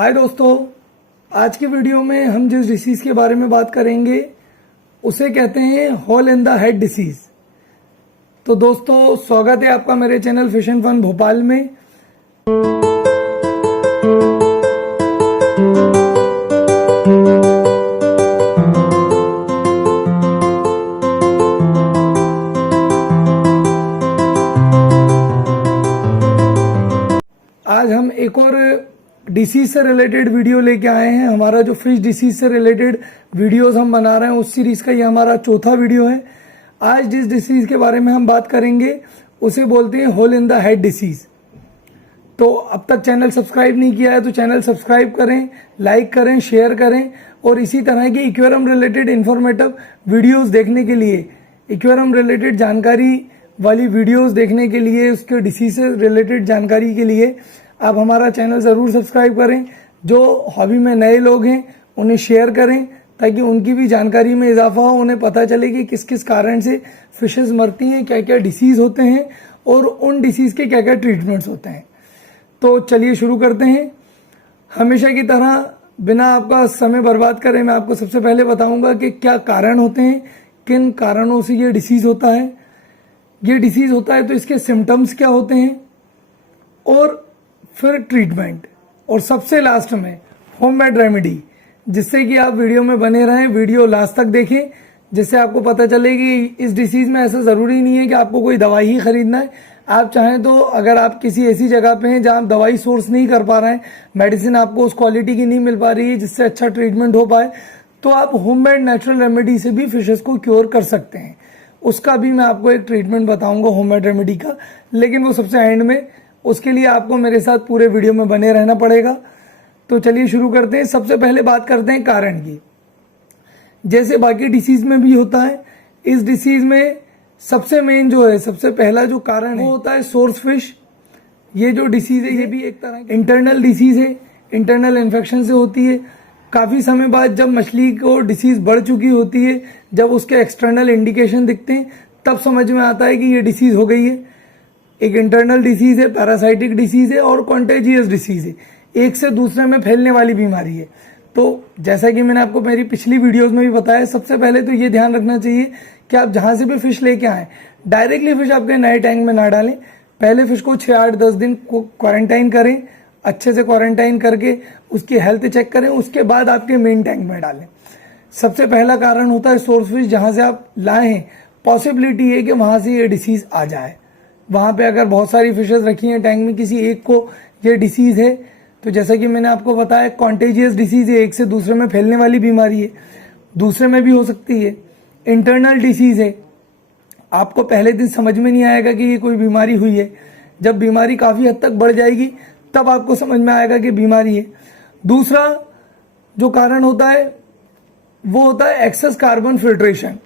हाय दोस्तों, आज की वीडियो में हम जिस डिसीज़ के बारे में बात करेंगे उसे कहते हैं hole in the head disease. तो दोस्तों, स्वागत है आपका मेरे channel fish and fun Bhopal में। आज हम एक और डिसीज से रिलेटेड वीडियो लेके आए हैं। हमारा जो फिश डिसीज से रिलेटेड वीडियोस हम बना रहे हैं उस सीरीज का ये हमारा चौथा वीडियो है। आज जिस डिसीज के बारे में हम बात करेंगे उसे बोलते हैं hole in the head disease. तो अब तक चैनल सब्सक्राइब नहीं किया है तो चैनल सब्सक्राइब करें, लाइक करें, शेयर करें और इसी तरह के एक्वेरियम रिलेटेड इंफॉर्मेटिव वीडियोस देखने के लिए, एक्वेरियम रिलेटेड जानकारी वाली वीडियोस देखने के लिए, उसके डिसीज से रिलेटेड जानकारी के लिए आप हमारा चैनल ज़रूर सब्सक्राइब करें। जो हॉबी में नए लोग हैं उन्हें शेयर करें ताकि उनकी भी जानकारी में इजाफा हो, उन्हें पता चले कि किस किस कारण से फिशेस मरती हैं, क्या क्या डिसीज़ होते हैं और उन डिसीज़ के क्या क्या ट्रीटमेंट्स होते हैं। तो चलिए शुरू करते हैं। हमेशा की तरह बिना आपका समय बर्बाद करें मैं आपको सबसे पहले बताऊंगा कि क्या कारण होते हैं, किन कारणों से ये डिसीज़ होता है। ये डिसीज़ होता है तो इसके सिम्टम्स क्या होते हैं और फिर ट्रीटमेंट, और सबसे लास्ट में होममेड रेमेडी, जिससे कि आप वीडियो में बने रहें, वीडियो लास्ट तक देखें, जिससे आपको पता चले कि इस डिसीज़ में ऐसा ज़रूरी नहीं है कि आपको कोई दवाई ही खरीदना है। आप चाहें तो अगर आप किसी ऐसी जगह पे हैं जहां आप दवाई सोर्स नहीं कर पा रहे हैं, मेडिसिन आपको उस क्वालिटी की नहीं मिल पा रही है जिससे अच्छा ट्रीटमेंट हो पाए, तो आप होममेड नेचुरल रेमेडी से भी फिशेस को क्योर कर सकते हैं। उसका भी मैं आपको एक ट्रीटमेंट बताऊंगा होममेड रेमेडी का, लेकिन वो सबसे एंड में। उसके लिए आपको मेरे साथ पूरे वीडियो में बने रहना पड़ेगा। तो चलिए शुरू करते हैं। सबसे पहले बात करते हैं कारण की। जैसे बाकी डिसीज में भी होता है, इस डिसीज में सबसे मेन जो है, सबसे पहला जो कारण है वो होता है सोर्स फिश। ये जो डिसीज है ये भी एक तरह की इंटरनल डिसीज है, इंटरनल इन्फेक्शन से होती है। काफ़ी समय बाद जब मछली को डिसीज बढ़ चुकी होती है, जब उसके एक्सटर्नल इंडिकेशन दिखते हैं, तब समझ में आता है कि ये डिसीज हो गई है। एक इंटरनल डिसीज है, पैरासाइटिक डिसीज है और कॉन्टेजियस डिसीज है, एक से दूसरे में फैलने वाली बीमारी है। तो जैसा कि मैंने आपको मेरी पिछली वीडियोस में भी बताया, सबसे पहले तो ये ध्यान रखना चाहिए कि आप जहां से भी फिश लेके आए, डायरेक्टली फिश आपके नए टैंक में ना डालें। पहले फिश को 6, 8, 10 दिन क्वारंटाइन करें, अच्छे से क्वारंटाइन करके उसकी हेल्थ चेक करें, उसके बाद आपके मेन टैंक में डालें। सबसे पहला कारण होता है सोर्स फिश। जहां से आप लाए हैं, पॉसिबिलिटी है कि वहां से ये डिसीज आ जाए। वहाँ पे अगर बहुत सारी फिशेस रखी हैं टैंक में, किसी एक को ये डिसीज है, तो जैसा कि मैंने आपको बताया कॉन्टेजियस डिसीज है, एक से दूसरे में फैलने वाली बीमारी है, दूसरे में भी हो सकती है। इंटरनल डिसीज है, आपको पहले दिन समझ में नहीं आएगा कि ये कोई बीमारी हुई है, जब बीमारी काफ़ी हद तक बढ़ जाएगी तब आपको समझ में आएगा कि बीमारी है। दूसरा जो कारण होता है वो होता है excess carbon filtration.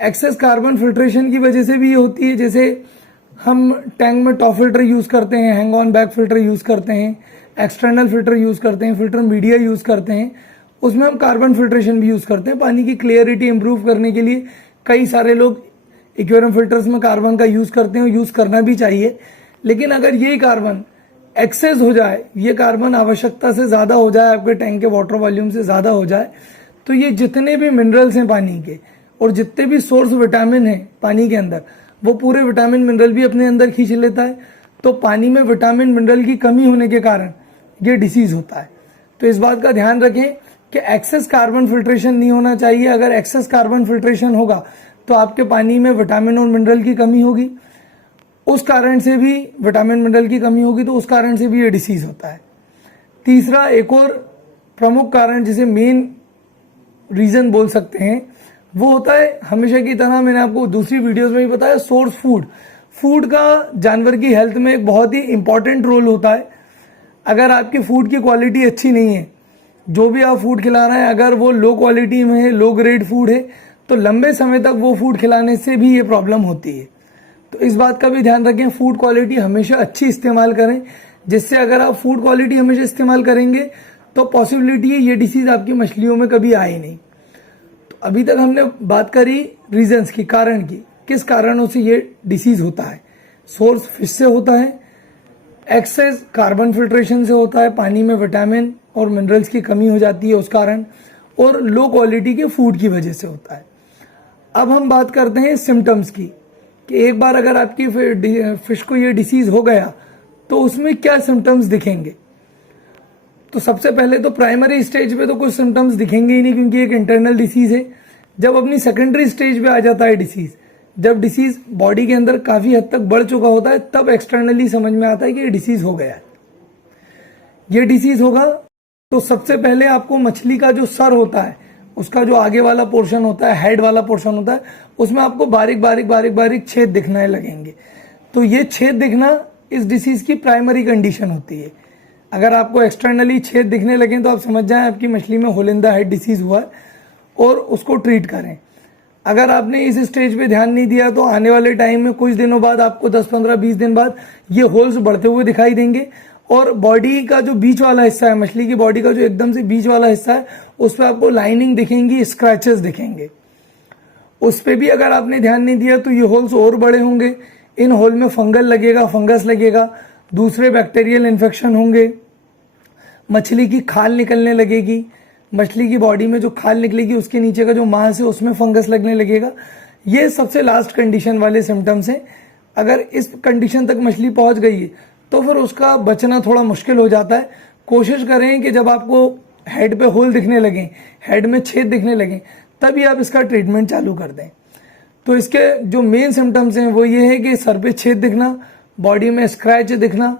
Excess carbon filtration की वजह से भी ये होती है। जैसे हम टैंक में टॉप फिल्टर यूज़ करते हैं, hang on back filter use करते हैं, एक्सटर्नल फिल्टर यूज़ करते हैं, फिल्टर मीडिया यूज़ करते हैं, उसमें हम कार्बन फिल्ट्रेशन भी यूज़ करते हैं पानी की क्लियरिटी इंप्रूव करने के लिए। कई सारे लोग एक्वेरियम फिल्टर्स में कार्बन का यूज़ करते हैं, यूज़ करना भी चाहिए। लेकिन अगर ये कार्बन एक्सेस हो जाए, ये कार्बन आवश्यकता से ज़्यादा हो जाए, आपके टैंक के वाटर वॉल्यूम से ज़्यादा हो जाए, तो ये जितने भी मिनरल्स हैं पानी के और जितने भी सोर्स विटामिन हैं पानी के अंदर, वो पूरे विटामिन मिनरल भी अपने अंदर खींच लेता है। तो पानी में विटामिन मिनरल की कमी होने के कारण ये डिसीज होता है। तो इस बात का ध्यान रखें कि एक्सेस कार्बन फिल्ट्रेशन नहीं होना चाहिए। अगर एक्सेस कार्बन फिल्ट्रेशन होगा तो आपके पानी में विटामिन और मिनरल की कमी होगी, उस कारण से भी विटामिन मिनरल की कमी होगी, तो उस कारण से भी ये डिसीज होता है। तीसरा एक और प्रमुख कारण, जिसे मेन रीजन बोल सकते हैं, वो होता है, हमेशा की तरह मैंने आपको दूसरी वीडियोस में भी बताया, सोर्स फूड। फूड का जानवर की हेल्थ में एक बहुत ही इंपॉर्टेंट रोल होता है। अगर आपकी फूड की क्वालिटी अच्छी नहीं है, जो भी आप फूड खिला रहे हैं, अगर वो लो क्वालिटी में है, लो ग्रेड फूड है, तो लंबे समय तक वो फूड खिलाने से भी ये प्रॉब्लम होती है। तो इस बात का भी ध्यान रखें, फूड क्वालिटी हमेशा अच्छी इस्तेमाल करें, जिससे अगर आप फूड क्वालिटी हमेशा इस्तेमाल करेंगे तो पॉसिबिलिटी है ये डिसीज आपकी मछलियों में कभी आए नहीं। अभी तक हमने बात करी रीजंस की, कारण की, किस कारणों से ये डिसीज होता है। सोर्स फिश से होता है, एक्सेस कार्बन फिल्ट्रेशन से होता है, पानी में विटामिन और मिनरल्स की कमी हो जाती है उस कारण, और लो क्वालिटी के फूड की वजह से होता है। अब हम बात करते हैं सिम्टम्स की, कि एक बार अगर आपकी फिश को ये डिसीज हो गया तो उसमें क्या सिम्टम्स दिखेंगे। तो सबसे पहले तो प्राइमरी स्टेज पे तो कुछ सिम्टम्स दिखेंगे ही नहीं, क्योंकि एक इंटरनल डिसीज है। जब अपनी सेकेंडरी स्टेज पे आ जाता है डिसीज, जब डिसीज बॉडी के अंदर काफी हद तक बढ़ चुका होता है, तब एक्सटर्नली समझ में आता है कि ये डिसीज हो गया है। ये डिसीज होगा तो सबसे पहले आपको मछली का जो सर होता है, उसका जो आगे वाला पोर्शन होता है, हेड वाला पोर्शन होता है, उसमें आपको बारीक बारीक बारीक बारीक छेद दिखने लगेंगे। तो ये छेद दिखना इस डिसीज की प्राइमरी कंडीशन होती है। अगर आपको एक्सटर्नली छेद दिखने लगे तो आप समझ जाएं आपकी मछली में hole in the head disease हुआ है, और उसको ट्रीट करें। अगर आपने इस स्टेज पे ध्यान नहीं दिया तो आने वाले टाइम में कुछ दिनों बाद आपको 10, 15, 20 दिन बाद ये होल्स बढ़ते हुए दिखाई देंगे, और बॉडी का जो बीच वाला हिस्सा है, मछली की बॉडी का जो एकदम से बीच वाला हिस्सा है, उस पर आपको लाइनिंग दिखेंगी, स्क्रैचेस दिखेंगे। उस पर भी अगर आपने ध्यान नहीं दिया तो ये होल्स और बड़े होंगे। इन होल में फंगल लगेगा, फंगस लगेगा, दूसरे बैक्टीरियल इन्फेक्शन होंगे, मछली की खाल निकलने लगेगी, मछली की बॉडी में जो खाल निकलेगी उसके नीचे का जो मांस है उसमें फंगस लगने लगेगा। ये सबसे लास्ट कंडीशन वाले सिम्टम्स हैं। अगर इस कंडीशन तक मछली पहुंच गई है तो फिर उसका बचना थोड़ा मुश्किल हो जाता है। कोशिश करें कि जब आपको हेड पे होल दिखने लगे, हेड में छेद दिखने लगे, तभी आप इसका ट्रीटमेंट चालू कर दें। तो इसके जो मेन सिम्टम्स हैं वो ये है कि सर पे छेद दिखना, बॉडी में स्क्रैच दिखना,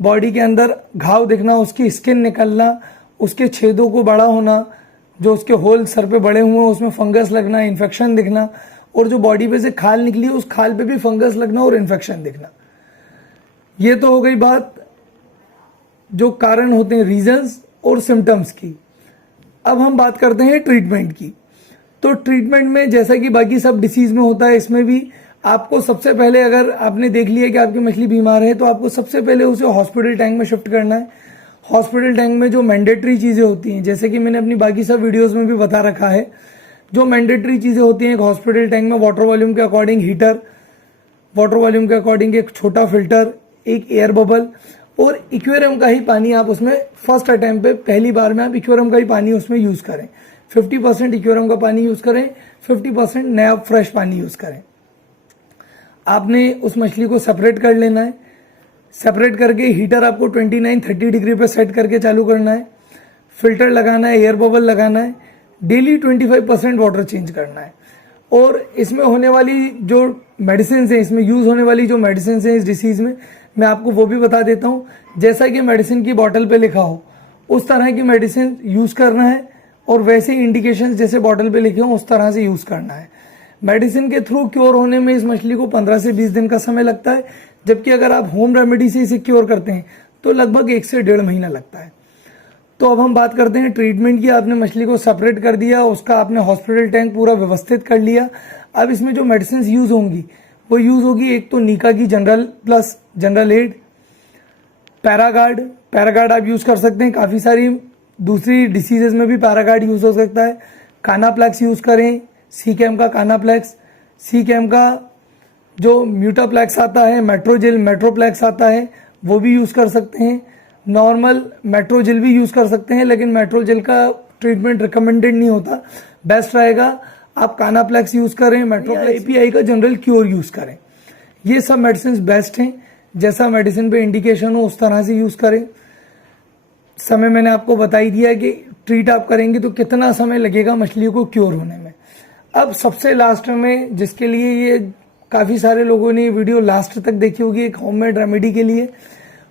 बॉडी के अंदर घाव दिखना, उसकी स्किन निकलना, उसके छेदों को बड़ा होना, जो उसके होल सर पे बड़े हुए हैं उसमें फंगस लगना, इन्फेक्शन दिखना, और जो बॉडी पे से खाल निकली है उस खाल पे भी फंगस लगना और इन्फेक्शन दिखना। ये तो हो गई बात जो कारण होते हैं, रीजंस और सिम्टम्स की। अब हम बात करते हैं ट्रीटमेंट की। तो ट्रीटमेंट में जैसा कि बाकी सब डिसीज में होता है, इसमें भी आपको सबसे पहले, अगर आपने देख लिया कि आपकी मछली बीमार है, तो आपको सबसे पहले उसे हॉस्पिटल टैंक में शिफ्ट करना है। हॉस्पिटल टैंक में जो मैंडेटरी चीज़ें होती हैं, जैसे कि मैंने अपनी बाकी सब वीडियोस में भी बता रखा है, जो मैंडेटरी चीज़ें होती हैं एक हॉस्पिटल टैंक में, वाटर वॉल्यूम के अकॉर्डिंग हीटर, वाटर वॉल्यूम के अकॉर्डिंग एक छोटा फिल्टर, एक एयर बबल, और इक्वेरियम का ही पानी आप उसमें फर्स्ट अटेम्प्ट पे, पहली बार में आप इक्वेरियम का ही पानी उसमें यूज़ करें। 50% इक्वेरियम का पानी यूज़ करें, 50% नया फ्रेश पानी यूज़ करें। आपने उस मछली को सेपरेट कर लेना है। सेपरेट करके हीटर आपको 29-30 डिग्री पे सेट करके चालू करना है। फिल्टर लगाना है, एयर बबल लगाना है, डेली 25% वाटर चेंज करना है। और इसमें होने वाली जो मेडिसिन है, इसमें यूज़ होने वाली जो मेडिसिन है इस डिसीज में, मैं आपको वो भी बता देता हूँ। जैसा कि मेडिसिन की बॉटल पे लिखा हो उस तरह की मेडिसिन यूज़ करना है, और वैसे इंडिकेशंस जैसे बॉटल पे लिखे हो उस तरह से यूज़ करना है। मेडिसिन के थ्रू क्योर होने में इस मछली को 15 से 20 दिन का समय लगता है, जबकि अगर आप होम रेमेडी से इसे क्योर करते हैं तो लगभग 1 से 1.5 महीना लगता है। तो अब हम बात करते हैं ट्रीटमेंट की। आपने मछली को सेपरेट कर दिया, उसका आपने हॉस्पिटल टैंक पूरा व्यवस्थित कर लिया। अब इसमें जो मेडिसिन यूज़ होंगी वो यूज़ होगी, एक तो नीका की जनरल प्लस जनरल एड, पैरागार्ड आप यूज़ कर सकते हैं। काफ़ी सारी दूसरी डिसीजेज में भी पैरागार्ड यूज़ हो सकता है। कानाप्लेक्स यूज़ करें, सी कैम का कानाप्लेक्स, सी कैम का जो म्यूटाप्लेक्स आता है, मेट्रोप्लेक्स आता है, वो भी यूज़ कर सकते हैं। नॉर्मल मेट्रोजेल भी यूज़ कर सकते हैं, लेकिन मेट्रोजेल का ट्रीटमेंट रिकमेंडेड नहीं होता। बेस्ट रहेगा आप कानाप्लेक्स यूज़ करें, मेट्रोप्लेक्स, एपीआई का जनरल क्योर यूज़ करें। ये सब मेडिसिन बेस्ट हैं। जैसा मेडिसिन पे इंडिकेशन हो उस तरह से यूज़ करें। समय मैंने आपको बता ही दिया कि ट्रीट आप करेंगे तो कितना समय लगेगा मछलियों को क्योर होने में। अब सबसे लास्ट में, जिसके लिए ये काफ़ी सारे लोगों ने ये वीडियो लास्ट तक देखी होगी, एक होममेड रेमेडी के लिए।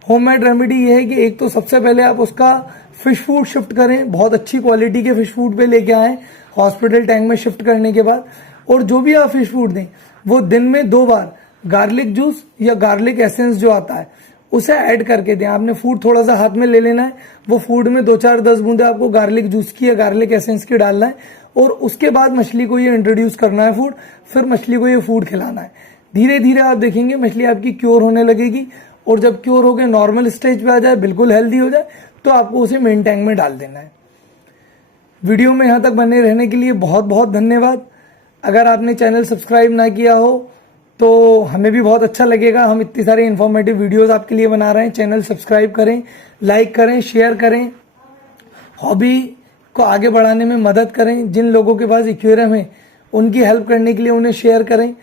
होममेड रेमेडी ये है कि एक तो सबसे पहले आप उसका फिश फूड शिफ्ट करें, बहुत अच्छी क्वालिटी के फिश फूड पे लेके आएँ हॉस्पिटल टैंक में शिफ्ट करने के बाद। और जो भी आप फिश फूड दें वो दिन में 2 बार गार्लिक जूस या गार्लिक एसेंस जो आता है उसे ऐड करके दें। आपने फूड थोड़ा सा हाथ में ले लेना है, वो फूड में 2-4-10 बूंदे आपको गार्लिक जूस की या गार्लिक एसेंस की डालना है, और उसके बाद मछली को ये इंट्रोड्यूस करना है फूड, फिर मछली को ये फूड खिलाना है। धीरे धीरे आप देखेंगे मछली आपकी क्योर होने लगेगी, और जब क्योर होकर नॉर्मल स्टेज पे आ जाए, बिल्कुल हेल्दी हो जाए, तो आपको उसे मेन टैंक में डाल देना है। वीडियो में यहाँ तक बने रहने के लिए बहुत बहुत धन्यवाद। अगर आपने चैनल सब्सक्राइब ना किया हो तो हमें भी बहुत अच्छा लगेगा। हम इतनी सारी इन्फॉर्मेटिव वीडियोस आपके लिए बना रहे हैं। चैनल सब्सक्राइब करें, लाइक करें, शेयर करें, हॉबी को आगे बढ़ाने में मदद करें। जिन लोगों के पास एक्वेरियम है उनकी हेल्प करने के लिए उन्हें शेयर करें,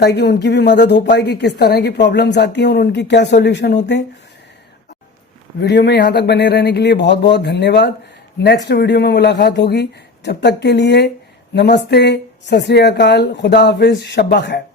ताकि उनकी भी मदद हो पाए कि किस तरह की प्रॉब्लम्स आती हैं और उनकी क्या सॉल्यूशन होते हैं। वीडियो में यहाँ तक बने रहने के लिए बहुत बहुत धन्यवाद। नेक्स्ट वीडियो में मुलाकात होगी। जब तक के लिए नमस्ते, सत श्री अकाल, खुदा हाफिज, शब्बा खैर।